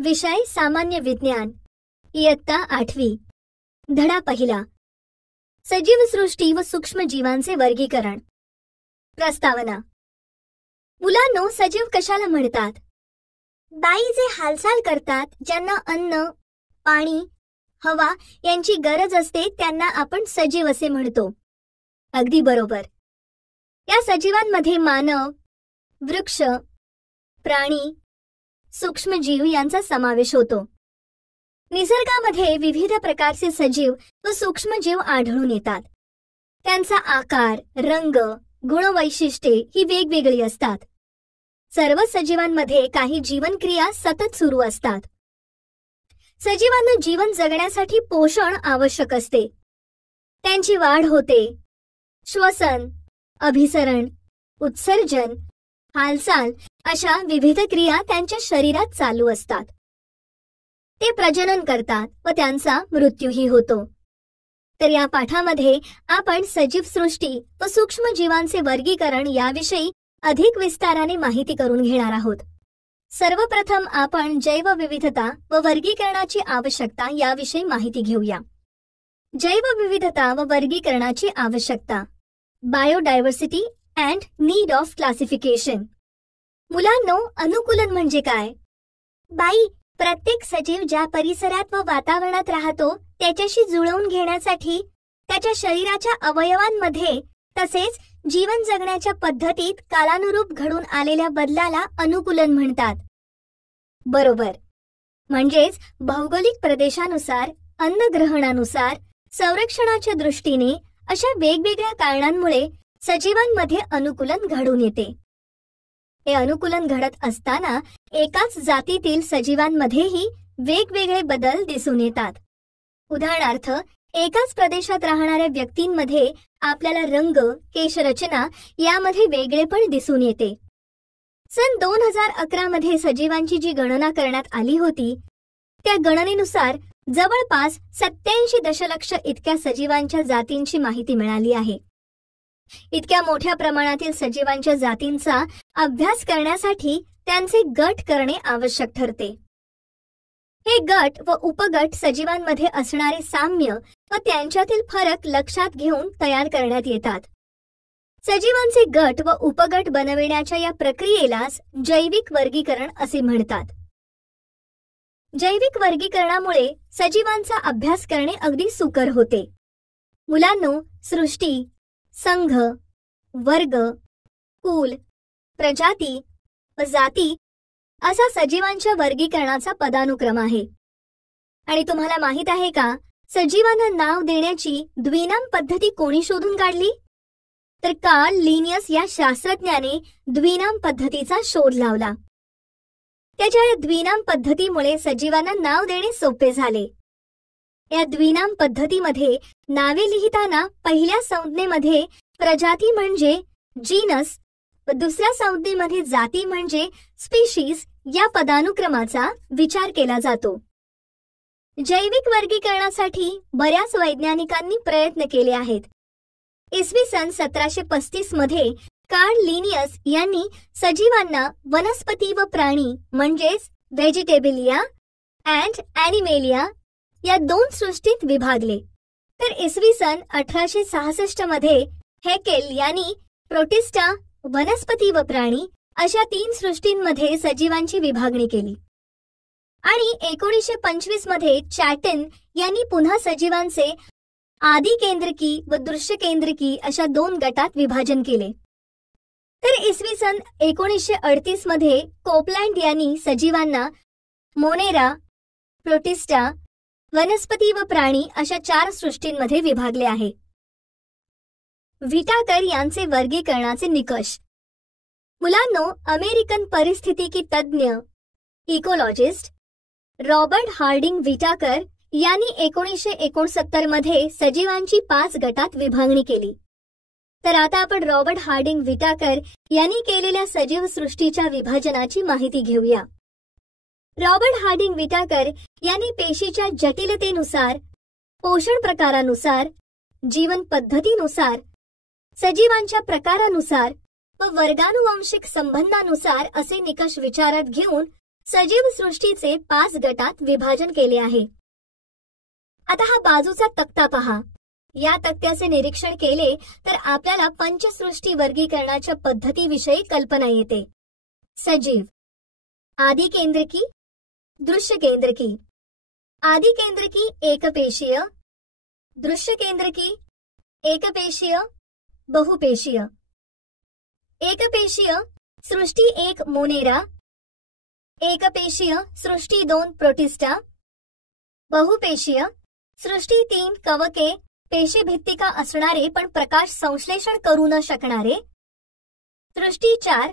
विषय सामान्य विज्ञान, इयत्ता 8वी, धडा पहिला, सजीव सृष्टी व सूक्ष्म जीवांचे वर्गीकरण. प्रस्तावना. मुलांनो, सजीव कशाला म्हणतात? बाई जे हालचाल करतात, ज्यांना अन्न, पाणी, हवा यांची गरज असते, त्यांना आपण सजीव असे म्हणतो. अगदी बरोबर. या सजीवांमध्ये मानव, वृक्ष, प्राणी, सूक्ष्मजीव यांचा समावेश होतो. निसर्गामध्ये विविध प्रकारचे सजीव व सूक्ष्मजीव आढळून येतात. त्यांचा आकार, रंग, गुणवैशिष्ट्ये ही वेगवेगळी असतात. सर्व सजीवांमध्ये काही जीवनक्रिया सतत सुरू असतात. सजीवांना जीवन जगण्यासाठी पोषण आवश्यक असते. त्यांची वाढ होते. श्वसन, अभिसरण, उत्सर्जन, हालचाल अशा विविध क्रिया त्यांच्या शरीरात चालू असतात. ते प्रजनन करतात व त्यांचा मृत्यूही होतो. तर या पाठामध्ये आपण सजीव सृष्टी व सूक्ष्म जीवांचे वर्गीकरण याविषयी अधिक विस्ताराने माहिती करून घेणार आहोत. सर्वप्रथम आपण जैवविविधता व वर्गीकरणाची आवश्यकता याविषयी माहिती घेऊया. जैवविविधता व वर्गीकरणाची आवश्यकता. Biodiversity and need of classification. मुलांनो, अनुकूलन म्हणजे काय? बाई, प्रत्येक सजीव ज्या परिसरात व वातावरणात राहतो त्याच्याशी जुळवून घेण्यासाठी त्याच्या शरीराच्या अवयवांमध्ये तसेच जीवन जगण्याच्या पद्धतीत कालानुरूप घडून आलेल्या बदलाला अनुकूलन म्हणतात. बरोबर. म्हणजेच भौगोलिक प्रदेशानुसार, अन्नग्रहणानुसार, संरक्षणाच्या दृष्टीने अशा वेगवेगळ्या कारणांमुळे सजीवांमध्ये अनुकूलन घडून येते. हे अनुकूलन घडत असताना एकाच जातीतील सजीवांमध्येही वेगवेगळे बदल दिसून येतात. उदाहरणार्थ, एकाच प्रदेशात राहणाऱ्या व्यक्तींमध्ये आपल्याला रंग, केशरचना यामध्ये वेगळेपण दिसून येते. सन 2011 मध्ये सजीवांची जी गणना करण्यात आली होती त्या गणनेनुसार जवळपास 87 दशलक्ष इतक्या सजीवांच्या जातींची माहिती मिळाली आहे. इतक्या मोठ्या प्रमाणातील सजीवांच्या जातींचा अभ्यास करण्यासाठी त्यांचे गट करणे आवश्यक ठरते. हे गट व उपगट सजीवांमध्ये असणारे साम्य व त्यांच्यातील फरक लक्षात घेऊन तयार करण्यात येतात. सजीवांचे गट व उपगट बनविण्याच्या या प्रक्रियेलाच जैविक वर्गीकरण असे म्हणतात. जैविक वर्गीकरणामुळे सजीवांचा अभ्यास करणे अगदी सुकर होते. मुलांनो, सृष्टी, संघ, वर्ग, कुल, प्रजाती व जाती असा सजीवांच्या वर्गीकरणाचा पदानुक्रम आहे. आणि तुम्हाला माहित आहे का, सजीवांना नाव देण्याची द्विनाम पद्धती कोणी शोधून काढली? तर कार्ल लिनियस या शास्त्रज्ञाने द्विनाम पद्धतीचा शोध लावला. त्याच्या या द्विनाम पद्धतीमुळे सजीवांना नाव देणे सोपे झाले. या द्विनाम पद्धतीमध्ये नावे लिहिताना पहिल्या संज्ञेमध्ये प्रजाती म्हणजे जीनस व दुसऱ्या संज्ञेमध्ये जाती म्हणजे स्पीशीज या पदानुक्रमाचा विचार केला जातो. जैविक वर्गीकरणासाठी बऱ्याच वैज्ञानिकांनी प्रयत्न केले आहेत. इसवी सन 1735 मध्ये कार्ल लिनियस यांनी सजीवांना वनस्पती व प्राणी म्हणजेच व्हेजिटेबिलिया अँड ॲनिमेलिया या दोन सृष्टीत विभागले. तर इसवी सन 1866 मध्ये हेकेल यांनी प्रोटिस्टा, वनस्पती व प्राणी अशा 3 सृष्टींमध्ये सजीवांची विभागणी केली. आणि 1925 मध्ये चॅटन यांनी पुन्हा सजीवांचे आदी केंद्रकी व दृश्य केंद्रकी अशा 2 गटात विभाजन केले. तर इसवी सन 1938 मध्ये कोपलँड यांनी सजीवांना मोनेरा, प्रोटिस्टा, वनस्पती व प्राणी अशा 4 सृष्टींमध्ये विभागले आहे. व्हिटाकर यांचे वर्गीकरणाचे निकष. मुलांनो, अमेरिकन परिस्थितिकी तज्ज्ञ इकोलॉजिस्ट रॉबर्ट हार्डिंग व्हिटाकर यांनी 1969 मध्ये सजीवांची 5 गटात विभागणी केली. तर आता आपण रॉबर्ट हार्डिंग व्हिटाकर यांनी केलेल्या सजीव सृष्टीच्या विभाजनाची माहिती घेऊया. रॉबर्ट हार्डिंग व्हिटाकर यांनी पेशीच्या जटिलतेनुसार, पोषण प्रकारानुसार, जीवन पद्धतीनुसार, सजीवांच्या प्रकारानुसार व वर्गानुवांशिक संबंधानुसार असे निकष विचारात घेऊन सजीव सृष्टीचे 5 गटात विभाजन केले आहे. आता हा बाजूचा तक्ता पहा. या तक्त्याचे निरीक्षण केले तर आपल्याला पंचसृष्टी वर्गीकरणाच्या पद्धतीविषयी कल्पना येते. सजीव, आदिकेंद्रकी, दृश्यकेंद्रकी. आदिकेंद्रकी एकपेशीय, दृश्यकेंद्रकी एकपेशीय, बहुपेशीय. एकपेशीय सृष्टी 1 मोनेरा, एकपेशीय सृष्टी 2 प्रोटिस्टा, बहुपेशीय सृष्टी 3 कवके, पेशीभित्तिका असणारे पण प्रकाश संश्लेषण करू न शकणारे. सृष्टी 4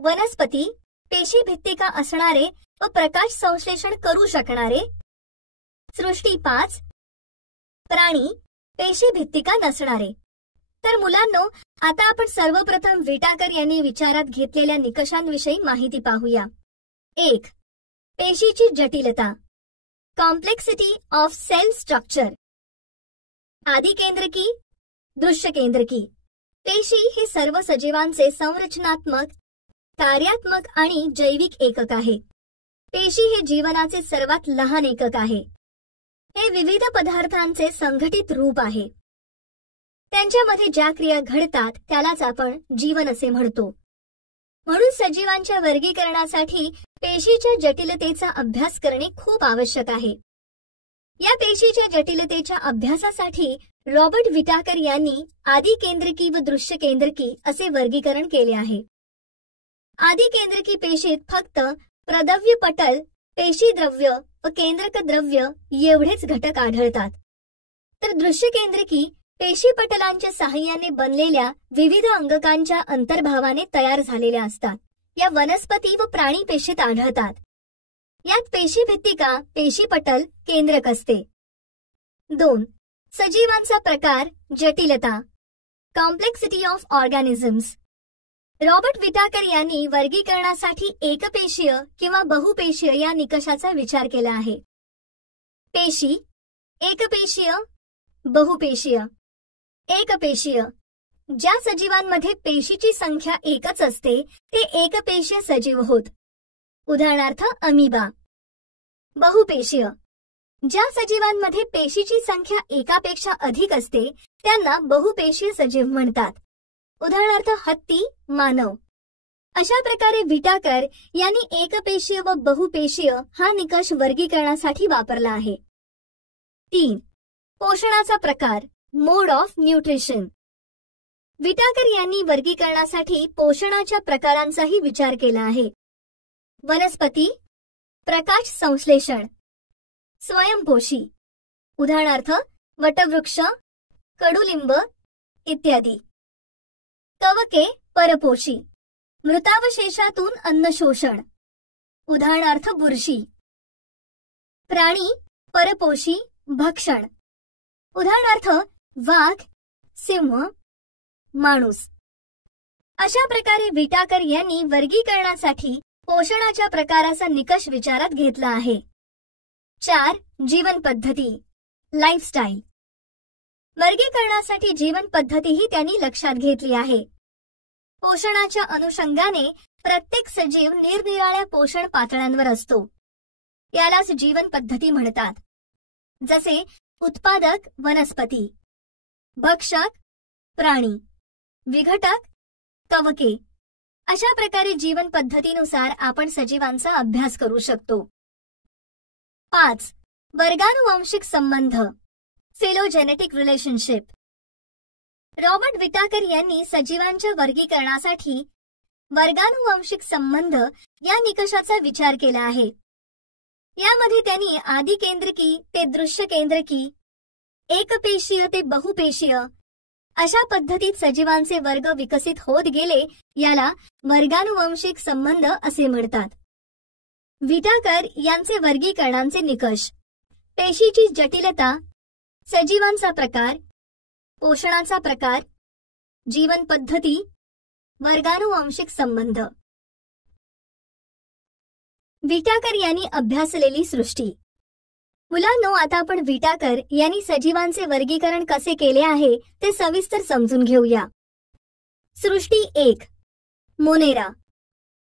वनस्पती, पेशीभित्तिका असणारे व प्रकाश संश्लेषण करू शकणारे. सृष्टी 5 प्राणी, पेशीभित्तिका नसणारे. तर मुलांनो, आता आपण सर्वप्रथम विटाकर यांनी विचारात घेतलेल्या निकषांविषयी माहिती पाहूया. 1. पेशीची जटिलता, कॉम्प्लेक्सिटी ऑफ सेल स्ट्रक्चर. आदिकेंद्रकी, दृश्यकेंद्रकी. पेशी ही सर्व सजीवांचे संरचनात्मक, कार्यात्मक आणि जैविक एकक आहे. पेशी हे जीवनाचे सर्वात लहान एकक आहे. हे विविध पदार्थांचे संघटित रूप आहे. त्यांच्यामध्ये ज्या क्रिया घडतात त्यालाच आपण जीवन असे म्हणतो. म्हणून सजीवांच्या वर्गीकरणासाठी पेशीच्या जटिलतेचा अभ्यास करणे खूप आवश्यक आहे. या पेशीच्या जटिलतेच्या अभ्यासासाठी रॉबर्ट विटाकर यांनी आदिकेंद्रकी व दृश्यकेंद्रकी असे वर्गीकरण केले आहे. आदिकेंद्रकी पेशीत फक्त प्रद्रव्य पटल, पेशीद्रव्य व केंद्रक द्रव्य एवढेच घटक आढळतात. तर दृश्यकेंद्रकी पेशीपटलांच्या साहाय्याने बनलेल्या विविध अंगकांच्या अंतर्भावाने तयार झालेल्या असतात. या वनस्पती व प्राणी पेशीत आढळतात. यात पेशीभित्तिका, पेशीपटल, केंद्रक असते. 2. सजीवांचा प्रकार, जटिलता, complexity of organisms. Robert Whittaker यांनी वर्गीकरणासाठी एकपेशीय किंवा बहुपेशीय या निकषाचा विचार केला आहे. पेशी, एकपेशीय, बहुपेशीय. एकपेशीय ज्या सजीवांमध्ये पेशीची संख्या एकच असते ते एकपेशीय सजीव होत. उदाहरणार्थ अमिबा. बहुपेशीय ज्या सजीवांमध्ये पेशीची संख्या एकापेक्षा अधिक असते त्यांना बहुपेशीय सजीव म्हणतात. उदाहरणार्थ हत्ती, मानव. अशा प्रकारे विटाकर यांनी एकपेशीय व बहुपेशीय हा निकष वर्गीकरणासाठी वापरला आहे. 3. पोषणाचा प्रकार, मोड ऑफ न्यूट्रिशन. विटाकर यांनी वर्गीकरणासाठी पोषणाच्या प्रकारांचाही विचार केला आहे. वनस्पती, प्रकाश संश्लेषण, स्वयंपोषी. उदाहरणार्थ वटवृक्ष, कडुलिंब इत्यादी. कवके, परपोषी, मृतावशेषातून अन्नशोषण. उदाहरणार्थ बुरशी. प्राणी, परपोषी, भक्षण. उदाहरणार्थ वाघ, सिंह, माणूस. अशा प्रकारे विटाकर यांनी वर्गीकरणासाठी पोषणाच्या प्रकाराचा निकष विचारात घेतला आहे. 4. जीवन पद्धती, लाईफस्टाईल. वर्गीकरणासाठी जीवन पद्धतीही त्यांनी लक्षात घेतली आहे. पोषणाच्या अनुषंगाने प्रत्येक सजीव निरनिराळ्या पोषण पातळ्यांवर असतो. यालाच जीवन पद्धती म्हणतात. जसे उत्पादक वनस्पती, भक्षक प्राणी, विघटक कवके. अशा प्रकारे जीवन पद्धतीनुसार आपण सजीवांचा अभ्यास करू शकतो. 5. वर्गानुवांशिक संबंध, फिलोजेनेटिक रिलेशनशिप. रॉबर्ट विटाकर यांनी सजीवांच्या वर्गीकरणासाठी वर्गानुवांशिक संबंध या निकषाचा विचार केला आहे. यामध्ये त्यांनी आदिकेंद्रकी ते दृश्यकेंद्रकी, एकपेशीय ते बहुपेशीय अशा पद्धतीत सजीवांचे वर्ग विकसित होत गेले. याला वर्गानुवंशिक संबंध असे म्हणतात. विटाकर यांचे वर्गीकरणांचे निकष: पेशीची जटिलता, सजीवांचा प्रकार, पोषणाचा प्रकार, जीवन पद्धती, वर्गानुवंशिक संबंध. विटाकर यांनी अभ्यासलेली सृष्टी. मुलांनो, आता आपण विटाकर यांनी सजीवांचे वर्गीकरण कसे केले आहे ते सविस्तर समजून घेऊया. सृष्टी 1, मोनेरा.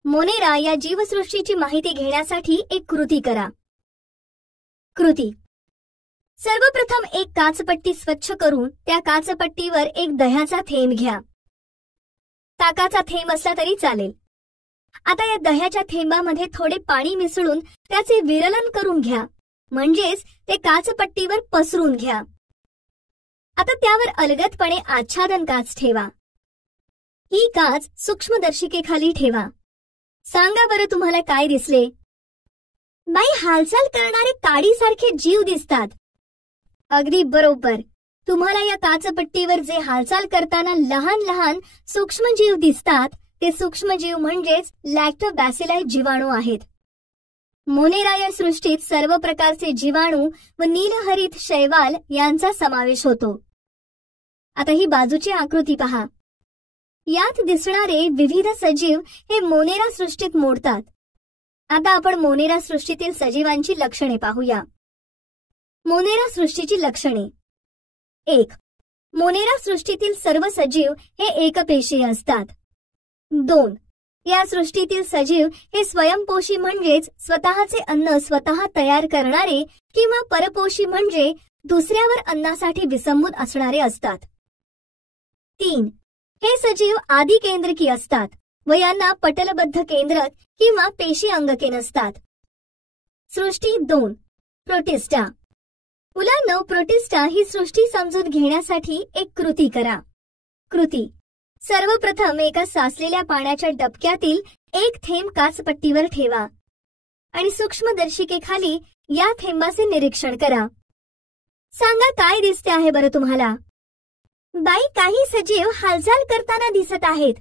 मोनेरा या जीवसृष्टीची माहिती घेण्यासाठी एक कृती करा. कृती. सर्वप्रथम एक काचपट्टी स्वच्छ करून त्या काचपट्टीवर एक दह्याचा थेंब घ्या. ताकाचा थेंब असला तरी चालेल. आता या दह्याच्या थेंबामध्ये थोडे पाणी मिसळून त्याचे विरलन करून घ्या, म्हणजेच ते काचपट्टीवर पसरून घ्या. आता त्यावर अलगदपणे आच्छादन काच ठेवा. ही काच सूक्ष्मदर्शिकेखाली ठेवा. सांगा बरं तुम्हाला काय दिसले? बाई, हालचाल करणारे काडीसारखे जीव दिसतात. अगदी बरोबर. तुम्हाला या काचपट्टीवर जे हालचाल करताना लहान लहान सूक्ष्मजीव दिसतात ते सूक्ष्मजीव म्हणजेच लॅक्टोबॅसिलाई जीवाणू आहेत. मोनेरा या सृष्टीत सर्व प्रकारचे जीवाणू व नीलहरित शैवाल यांचा समावेश होतो. आता ही बाजूची आकृती पहा. यात दिसणारे विविध सजीव हे मोनेरा सृष्टीत मोडतात. आता आपण मोनेरा सृष्टीतील सजीवांची लक्षणे पाहूया. मोनेरा सृष्टीची लक्षणे. 1. मोनेरा सृष्टीतील सर्व सजीव हे एकपेशीय असतात. 2. या सृष्टीतील सजीव हे स्वयंपोषी म्हणजेच स्वतःचे अन्न स्वतः तयार करणारे किंवा परपोषी म्हणजे दुसऱ्यावर अन्नासाठी विसंबूत असणारे असतात. 3. हे सजीव आदिकेंद्रकी असतात व यांना पटलबद्ध केंद्रक किंवा पेशी अंगके नसतात. सृष्टी 2. प्रोटिस्टा. मुलांनो, प्रोटिस्टा ही सृष्टी समजून घेण्यासाठी एक कृती करा. कृती. सर्वप्रथम एका साचलेल्या पाण्याच्या डबक्यातील एक थेंब काचपट्टीवर ठेवा आणि सूक्ष्मदर्शिकेखाली या थेंबाचे निरीक्षण करा. सांगा काय दिसते आहे बरं तुम्हाला? बाई, काही सजीव हालचाल करताना दिसत आहेत.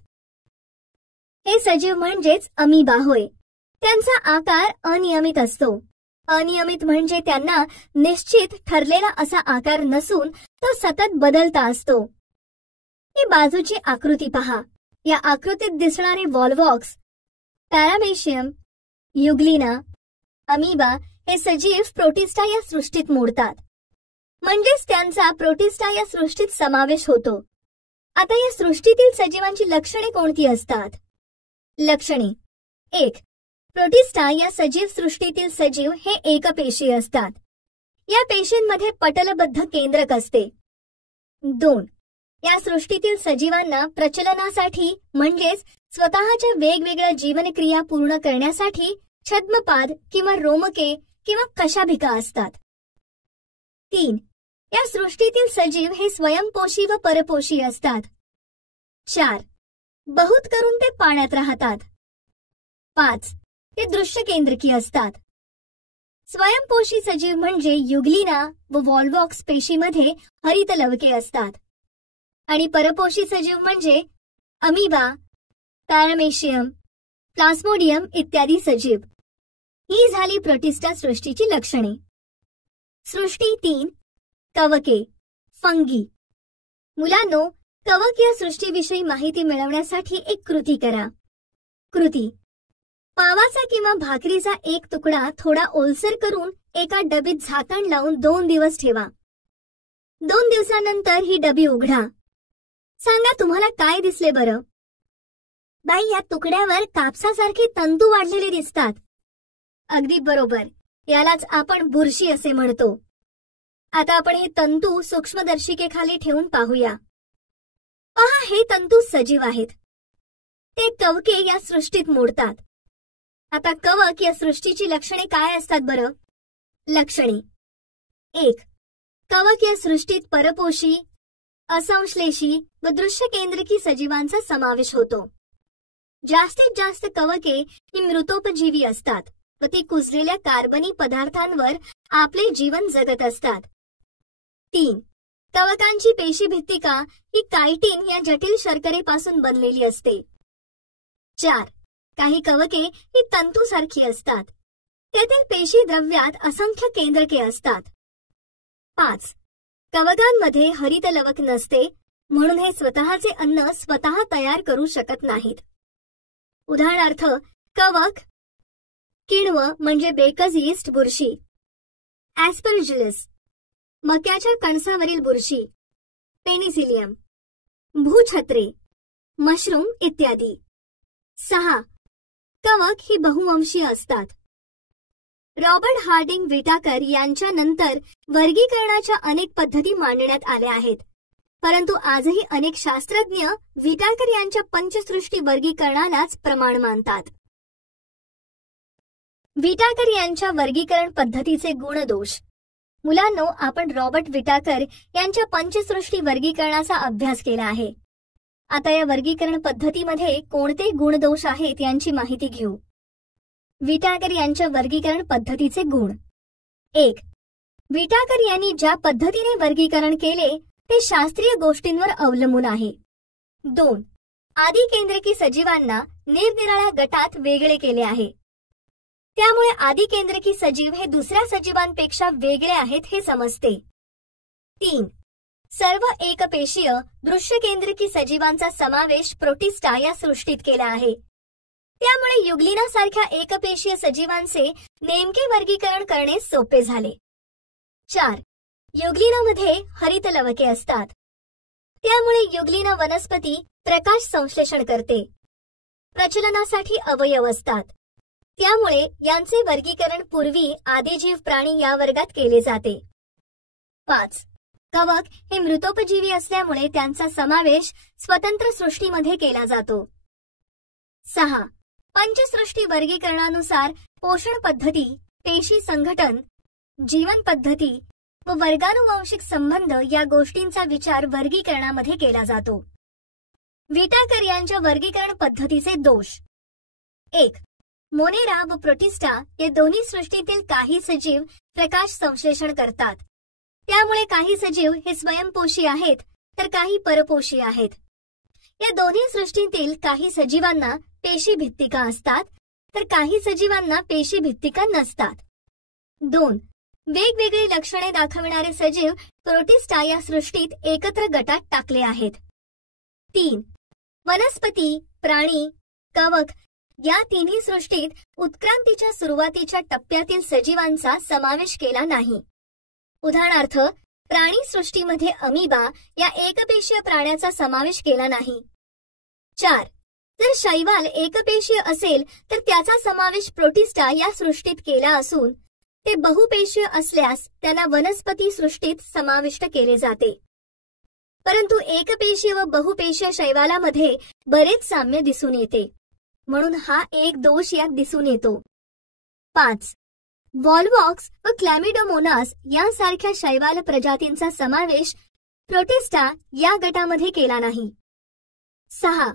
हे सजीव म्हणजेच अमिबा होय. त्यांचा आकार अनियमित असतो. अनियमित म्हणजे त्यांना निश्चित ठरलेला असा आकार नसून तो सतत बदलता असतो. ही बाजूची आकृती पहा. या आकृतीत दिसणारे वॉल्वॉक्स, पॅरामेशियम, युग्लिना, अमिबा हे सजीव प्रोटिस्टा या सृष्टीत मोडतात, म्हणजेच त्यांचा प्रोटिस्टा या सृष्टीत समावेश होतो. आता या सृष्टीतील सजीवांची लक्षणे कोणती असतात? लक्षणे. 1. प्रोटिस्टा या सजीव सृष्टीतील सजीव हे एकपेशीय असतात. या पेशींमध्ये पटलबद्ध केंद्रक असते. 2. या सृष्टीतील सजीवांना प्रचलनासाठी म्हणजेच स्वतःच्या वेगवेगळ्या जीवनक्रिया पूर्ण करण्यासाठी छद्मपाद किंवा रोमके किंवा कशाभिका असतात. 3. या सृष्टीतील सजीव हे स्वयंपोषी व परपोषी असतात. 4. बहुत करून ते पाण्यात राहतात. 5. ते दृश्य केंद्रकी असतात. स्वयंपोषी सजीव म्हणजे युग्लिना व वॉल्वॉक्स पेशीमध्ये हरित लवके असतात आणि परपोषी सजीव म्हणजे अमिबा, पॅरामेशियम, प्लास्मोडियम इत्यादी सजीव. ही झाली प्रोटिस्टा सृष्टीची लक्षणे. सृष्टी 3. कवके, फंगी. मुलांनो, कवक या सृष्टीविषयी माहिती मिळवण्यासाठी एक कृती करा. कृती. पावाचा किंवा भाकरीचा एक तुकडा थोडा ओलसर करून एका डबीत झाकण लावून 2 दिवस ठेवा. 2 दिवसानंतर ही डबी उघडा. सांगा तुम्हाला काय दिसले बरं? बाई, या तुकड्यावर कापसासारखे तंतू वाढलेले दिसतात. अगदी बरोबर. यालाच आपण बुरशी असे म्हणतो. आता आपण हे तंतू सूक्ष्मदर्शिकेखाली ठेवून पाहूया. पहा, हे तंतू सजीव आहेत. ते कवके या सृष्टीत मोडतात. आता कवक या सृष्टीची लक्षणे काय असतात बरं? लक्षणे. 1. कवक या सृष्टीत परपोषी, असंश्लेषी व दृश्य केंद्रकी सजीवांचा समावेश होतो. जास्तीत जास्त कवके ही मृतोपजीवी असतात व ती कुजलेल्या कार्बनी पदार्थांवर आपले जीवन जगत असतात. 3. कवकांची पेशीभित्तिका ही कायटिन या जटिल शर्करेपासून बनलेली असते. 4. काही कवके ही तंतूसारखी असतात. त्यातील पेशी द्रव्यात असंख्य केंद्रके असतात. 5. कवकांमध्ये हरित लवक नसते, म्हणून हे स्वतःचे अन्न स्वतः तयार करू शकत नाहीत. उदाहरणार्थ, कवक, किण्व म्हणजे बेकज यीस्ट बुरशी, ॲस्परजिलस, मक्याच्या कणसावरील बुरशी, पेनिसिलियम, भूछत्रे, मशरूम इत्यादी. 6. कवक ही बहुवंशीय असतात. रॉबर्ट हार्डिंग विटाकर यांच्या नंतर वर्गीकरणाच्या अनेक पद्धती मांडण्यात आल्या आहेत, परंतु आजही अनेक शास्त्रज्ञ विटाकर यांच्या पंचसृष्टी वर्गीकरणालाच प्रमाण मानतात. विटाकर यांच्या वर्गीकरण पद्धतीचे गुणदोष. मुलांनो, आपण रॉबर्ट विटाकर यांच्या पंचसृष्टी वर्गीकरणाचा अभ्यास केला आहे. आता या वर्गीकरण पद्धतीमध्ये कोणते गुणदोष आहेत यांची माहिती घेऊ. विटाकर यांच्या वर्गीकरण पद्धतीचे गुण. 1. विटाकर यांनी ज्या पद्धतीने वर्गीकरण केले ते शास्त्रीय गोष्टींवर अवलंबून आहे. 2. आदिकेंद्रकी सजीवांना निरनिराळ्या गटात वेगळे केले आहे, त्यामुळे आदिकेंद्रकी सजीव हे दुसऱ्या सजीवांपेक्षा वेगळे आहेत हे समजते. 3. सर्व एकपेशीय दृश्यकेंद्रकी सजीवांचा समावेश प्रोटिस्टा या सृष्टीत केला आहे, त्यामुळे युग्लिनासारख्या एकपेशीय सजीवांचे नेमके वर्गीकरण करणे सोपे झाले. 4. युग्लिनामध्ये हरितलवके असतात, त्यामुळे युग्लिना वनस्पती प्रकाश संश्लेषण करते. प्रचलनासाठी अवयव असतात, त्यामुळे यांचे वर्गीकरण पूर्वी आदिजीव प्राणी या वर्गात केले जाते. 5. कवक हे मृतोपजीवी असल्यामुळे त्यांचा समावेश स्वतंत्र सृष्टीमध्ये केला जातो. 6. पंचसृष्टी वर्गीकरणानुसार पोषण पद्धती, पेशी संघटन, जीवन पद्धती व वर्गानुवंशिक संबंध या गोष्टींचा विचार वर्गीकरणामध्ये केला जातो. विटाकर यांच्या वर्गीकरण पद्धतीचे दोष. 1. मोनेरा व प्रोटिस्टा या दोन्ही सृष्टीतील काही सजीव प्रकाश संश्लेषण करतात, त्यामुळे काही सजीव हे स्वयंपोषी आहेत तर काही परपोषी आहेत. या दोन्ही सृष्टीतील काही सजीवांना पेशी भित्तिका असतात तर काही सजीवांना पेशी भित्तिका नसतात. 2. वेगवेगळी लक्षणे दाखविणारे सजीव प्रोटिस्टा या सृष्टीत एकत्र गटात टाकले आहेत. 3. वनस्पती, प्राणी, कवक या तिन्ही सृष्टीत उत्क्रांतीच्या सुरुवातीच्या टप्प्यातील सजीवांचा समावेश केला नाही. उदाहरणार्थ, प्राणी सृष्टीमध्ये अमिबा या एकपेशीय प्राण्याचा समावेश केला नाही. 4. जर शैवाल एकपेशीय असेल तर त्याचा समावेश प्रोटिस्टा या सृष्टीत केला असून ते बहुपेशीय असल्यास त्यांना वनस्पती सृष्टीत समाविष्ट केले जाते. परंतु एकपेशीय व बहुपेशीय शैवालामध्ये बरेच साम्य दिसून येते, म्हणून हा एक दोष यात दिसून येतो. 5. वॉलवॉक्स व क्लॅमिडोमोनास यांसारख्या शैवाल प्रजातींचा समावेश प्रोटिस्टा या गटामध्ये केला नाही. 6.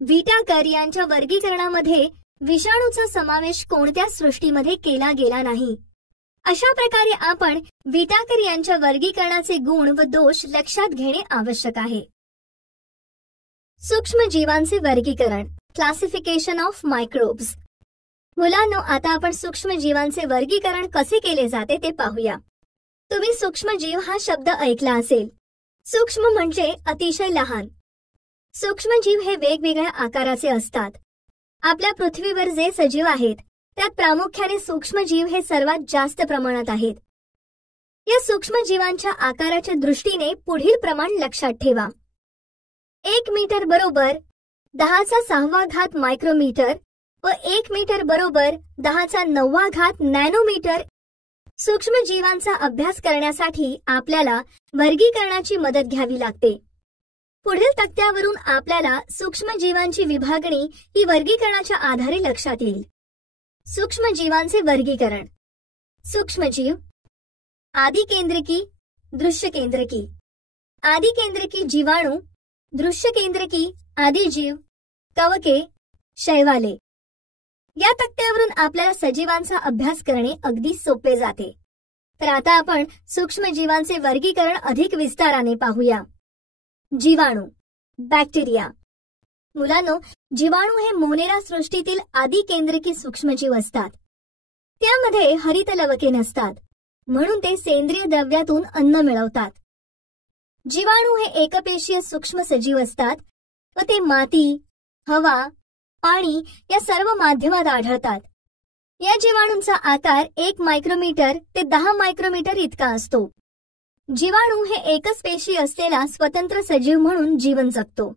विटाकर यांच्या वर्गीकरणामध्ये विषाणूचा समावेश कोणत्या सृष्टीमध्ये केला गेला नाही. अशा प्रकारे आपण विटाकर यांच्या वर्गीकरणाचे गुण व दोष लक्षात घेणे आवश्यक आहे. सूक्ष्म जीवांचे वर्गीकरण. Classification of microbes. मुलांनो, आता आपण सूक्ष्म जीवांचे वर्गीकरण कसे केले जाते ते पाहूया. तुम्ही सूक्ष्मजीव हा शब्द ऐकला असेल. सूक्ष्म म्हणजे अतिशय लहान. सूक्ष्मजीव हे वेगवेगळ्या आकाराचे असतात. आपल्या पृथ्वीवर जे सजीव आहेत त्यात प्रामुख्याने सूक्ष्मजीव हे सर्वात जास्त प्रमाणात आहेत. या सूक्ष्मजीवांच्या आकाराच्या दृष्टीने पुढील प्रमाण लक्षात ठेवा. 1 मीटर बरोबर 10⁻⁶ मायक्रोमीटर व 1 मीटर बरोबर 10⁹ नॅनोमीटर. सूक्ष्मजीवांचा अभ्यास करण्यासाठी आपल्याला वर्गीकरणाची मदत घ्यावी लागते. पुढील तक्त्यावरून आपल्याला सूक्ष्मजीवांची विभागणी ही वर्गीकरणाच्या आधारे लक्षात येईल. सूक्ष्मजीवांचे वर्गीकरण. सूक्ष्मजीव. आदिकेंद्रकी, दृश्यकेंद्रकी. आदिकेंद्रकी जीवाणू, दृश्यकेंद्रकी आदिजीव, कवके, शैवाले. या तक्त्यावरून आपल्याला सजीवांचा अभ्यास करणे अगदी सोपे जाते. तर आता आपण सूक्ष्मजीवांचे वर्गीकरण अधिक विस्ताराने पाहूया. जीवाणू. बॅक्टेरिया. मुलांनो, जीवाणू हे मोनेरा सृष्टीतील आदिकेंद्रकी सूक्ष्मजीव असतात. त्यामध्ये हरितलवके नसतात, म्हणून ते सेंद्रिय द्रव्यातून अन्न मिळवतात. जीवाणू हे एकपेशीय सूक्ष्म सजीव असतात व ते माती, हवा, पाणी या सर्व माध्यमात आढळतात. या जीवाणूंचा आकार 1 मायक्रोमीटर ते 10 मायक्रोमीटर इतका असतो. जीवाणू हे एकच पेशी असलेला स्वतंत्र सजीव म्हणून जीवन जगतो.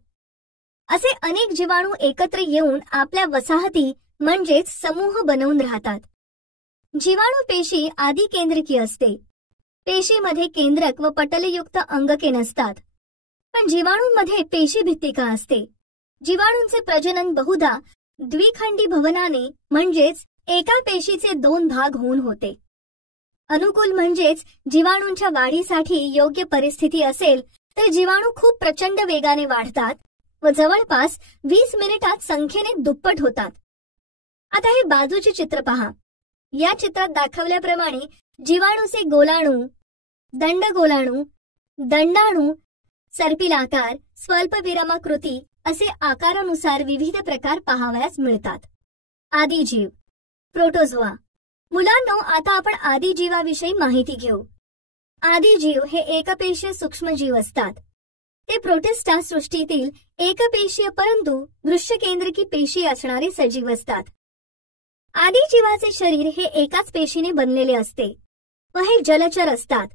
असे अनेक जीवाणू एकत्र येऊन आपल्या वसाहती म्हणजेच समूह बनवून राहतात. जीवाणू पेशी आधी केंद्रकी असते. पेशीमध्ये केंद्रक व पटलयुक्त अंगके नसतात. पण जीवाणूंमध्ये पेशी भित्तिका असते. जीवाणूंचे प्रजनन बहुधा द्विखंडी भवनाने म्हणजेच एका पेशीचे 2 भाग होऊन होते. अनुकूल म्हणजेच जीवाणूंच्या वाढीसाठी योग्य परिस्थिती असेल तर जीवाणू खूप प्रचंड वेगाने वाढतात व जवळपास 20 मिनिटात संख्येने दुप्पट होतात. आता हे बाजूचे चित्र पहा. या चित्रात दाखवल्याप्रमाणे जीवाणूचे गोलाणू, दंडगोलाणू, दंडाणू, सर्पिलाकार, स्वल्पविरामाकृती असे आकारानुसार विविध प्रकार पाहावयास मिळतात. आदिजीव, प्रोटोझोआ. मुलांनो, आता आपण आदिजीवाविषयी माहिती घेऊ. आदिजीव हे एकपेशीय सूक्ष्मजीव असतात. ते प्रोटिस्टा सृष्टीतील एकपेशीय परंतु दृश्यकेंद्रकी पेशी असणारे सजीव असतात. आदिजीवाचे शरीर हे एकाच पेशीने बनलेले असते व हे जलचर असतात.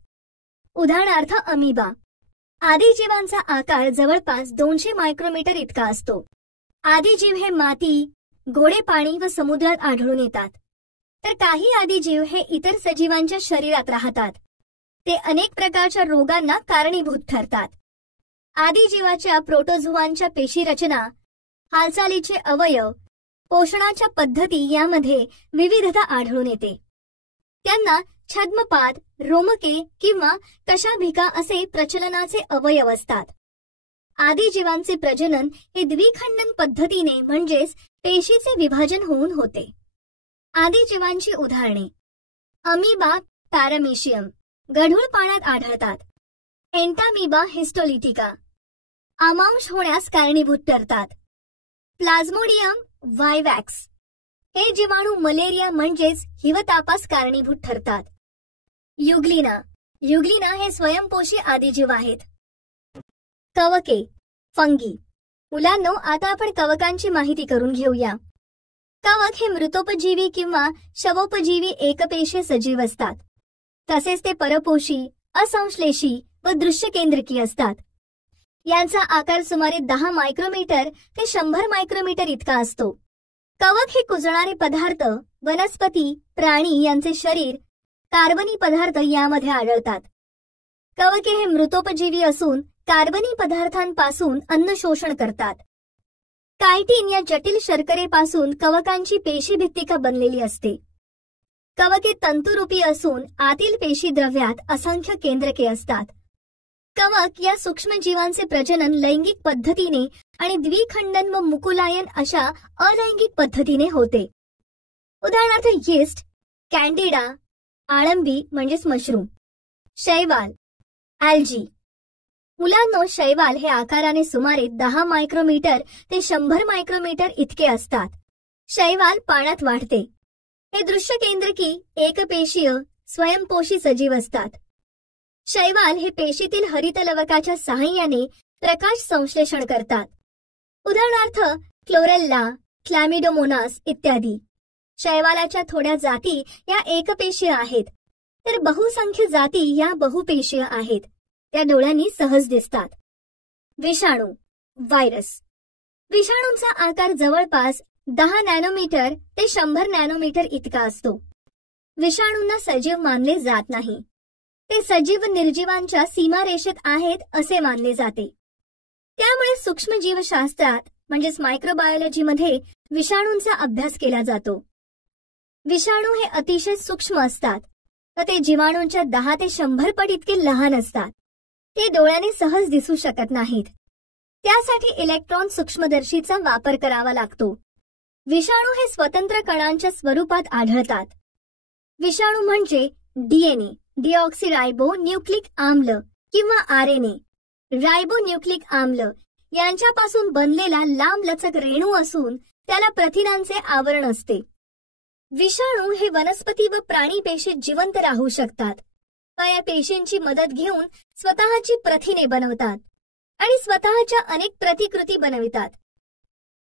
उदाहरणार्थ अमिबा. आदिजीवांचा आकार जवळपास 200 मायक्रोमीटर इतका असतो. आदिजीव हे माती, गोडे पाणी व समुद्रात आढळून येतात. तर काही आदिजीव हे इतर सजीवांच्या शरीरात राहतात. ते अनेक प्रकारच्या रोगांना कारणीभूत ठरतात. आदिजीवाच्या प्रोटोझोआंच्या पेशी रचना, हालचालीचे अवयव, पोषणाच्या पद्धती यामध्ये विविधता आढळून येते. त्यांना छद्मपाद, रोमके किंवा कशाभिका असे प्रचलनाचे अवयव असतात. आदिजीवांचे प्रजनन हे द्विखंडन पद्धतीने म्हणजेच पेशीचे विभाजन होऊन होते. आदिजीवांची उदाहरणे: अमिबा पॅरामेशियम, गढूळ पाण्यात आढळतात. एंटामिबा हिस्टोलिटिका, आमांश होण्यास कारणीभूत ठरतात. प्लाझ्मोडियम वायवॅक्स, हे जीवाणू मलेरिया म्हणजेच हिवतापास कारणीभूत ठरतात. युग्लिना, युग्लिना हे स्वयंपोषी आदिजीव आहेत. कवके, फंगी. मुलांनो, आता आपण कवकांची माहिती करून घेऊया. कवक हे मृतोपजीवी किंवा शवोपजीवी एकपेशीय सजीव असतात. तसेच ते परपोषी, असंश्लेषी व दृश्यकेंद्रकी असतात. यांचा आकार सुमारे 10 मायक्रोमीटर ते 100 मायक्रोमीटर इतका असतो. कवक हे कुजणारे पदार्थ, वनस्पती, प्राणी यांचे शरीर, कार्बनी पदार्थ यामध्ये आढळतात. कवके हे मृतोपजीवी असून कार्बनी पदार्थांपासून अन्न शोषण करतात. कायटिन या जटिल शर्करेपासून कवकांची पेशी भित्तिका बनलेली असते. कवके तंतुरूपी असून आतील पेशी द्रव्यात असंख्य केंद्रके असतात. कवक या सूक्ष्मजीवांचे प्रजनन लैंगिक पद्धतीने आणि द्विखंडन व मुकुलायन अशा अलैंगिक पद्धतीने होते. उदाहरणार्थ यीस्ट, कॅन्डिडा, आळंबी म्हणजेच मशरूम, शैवाल, अल्जी. मुलांनो, शैवाल हे आकाराने सुमारे 10 मायक्रोमीटर ते 100 मायक्रोमीटर इतके असतात. शैवाल पाण्यात वाढते. हे दृश्यकेंद्रकी एकपेशीय स्वयंपोषी सजीव असतात. शैवाल हे पेशीतील हरितलवकाच्या सहाय्याने प्रकाश संश्लेषण करतात. उदाहरणार्थ क्लोरेल्ला, क्लॅमिडोमोनास इत्यादी. शैवालाच्या थोड्या जाती या एकपेशीय आहेत, तर बहुसंख्य जाती या बहुपेशीय आहेत. त्या डोळ्यांनी सहज दिसतात. विषाणू, व्हायरस. विषाणूंचा आकार जवळपास 10 नॅनोमीटर ते 100 नॅनोमीटर इतका असतो. विषाणूंना सजीव मानले जात नाही. ते सजीव निर्जीवांच्या सीमारेषेत आहेत असे मानले जाते. त्यामुळे सूक्ष्मजीवशास्त्रात म्हणजेच मायक्रोबायोलॉजीमध्ये विषाणूंचा अभ्यास केला जातो. विषाणू हे अतिशय सूक्ष्म असतात व ते जीवाणूंच्या 10 ते 100 पट इतके लहान असतात. ते डोळ्याने सहज दिसू शकत नाहीत. त्यासाठी इलेक्ट्रॉन सूक्ष्मदर्शीचा वापर करावा लागतो. विषाणू हे स्वतंत्र कणांच्या स्वरूपात आढळतात. विषाणू म्हणजे डीएनए, डिऑक्सिरायबो न्यूक्लिक आम्ल किंवा आरएनए, रायबोन्यूक्लिक आम्ल यांच्यापासून बनलेला लांबलचक रेणू असून त्याला प्रथिनांचे आवरण असते. विषाणू हे वनस्पती व प्राणी पेशीत जिवंत राहू शकतात व या पेशींची मदत घेऊन स्वतःची प्रथिने बनवतात आणि स्वतःच्या अनेक प्रतिकृती बनवितात.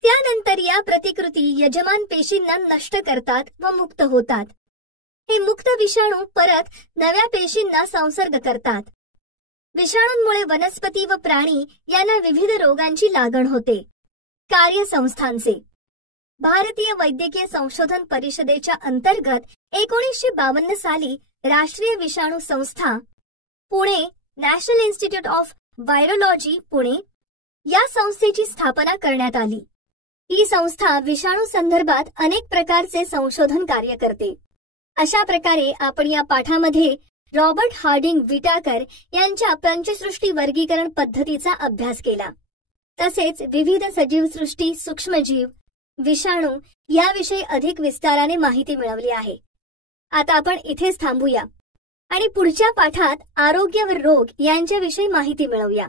त्यानंतर या प्रतिकृती यजमान पेशींना नष्ट करतात व मुक्त होतात. हे मुक्त विषाणू परत नव्या पेशींना संसर्ग करतात. विषाणूंमुळे वनस्पती व प्राणी यांना विविध रोगांची लागण होते. कार्यसंस्थांचे. भारतीय वैद्यकीय संशोधन परिषदेच्या अंतर्गत 1952 साली राष्ट्रीय विषाणू संस्था Pune, national institute of virology Pune या संस्थेची स्थापना करण्यात आली। ही संस्था विषाणू संदर्भात अनेक प्रकारचे संशोधन कार्य करते। अशा प्रकारे आपण या पाठामध्ये रॉबर्ट हार्डिंग विटाकर यांच्या पंचसृष्टी वर्गीकरण पद्धतीचा अभ्यास केला। तसेच विविध सजीवसृष्टी, सूक्ष्मजीव, विषाणू याविषयी अधिक विस्ताराने माहिती मिळवली आहे। आता आपण इथेच थांबूया आणि पुढच्या पाठात आरोग्य व रोग यांच्याविषयी माहिती मिळवूया।